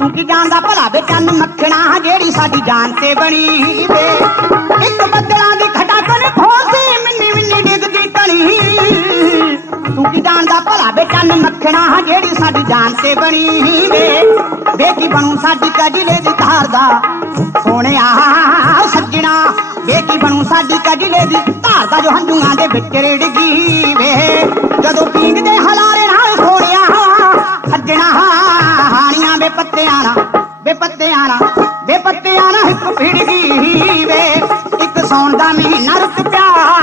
ਭਲਾ ਵੇ ਚੰਨ ਮੱਖਣਾ ਜਿਹੜੀ ਸਾਡੀ ਜਾਨ ਤੇ ਬਣੀ ਵੇ। ਇੱਕ ਬੱਦਲਾਂ ਦੀ ਖਟਾਕਣ ਫੋਸੀ ਮਿੰਨੀ ਮਿੰਨੀ ਡਿੱਗਦੀ ਤਣੀ। ਤੂੰ ਕੀ ਜਾਣਦਾ ਭਲਾ ਵੇ ਚੰਨ ਮੱਖਣਾ ਜਿਹੜੀ ਸਾਡੀ ਜਾਨ ਤੇ ਬਣੀ ਵੇ। ਵੇ ਕੀ ਬਣੂ ਸਾਡੀ ਕਜਲੇ ਦੀ ਧਾਰ ਦਾ ਸੋਹਣਿਆ ਸੱਜਣਾ। ਵੇ ਕੀ ਬਣੂ ਸਾਡੀ ਕਜਲੇ ਦੀ ਧਾਰ ਦਾ ਜੋ ਹੰਝੂਆਂ ਦੇ ਵਿੱਚ ਰੜਗੀ ਰੁੱਖ ਭਿੜ ਗਈ ਵੇ ਇੱਕ ਸੌਣਦਾ ਮਹੀਨਾ ਰੁੱਖ ਪਿਆ।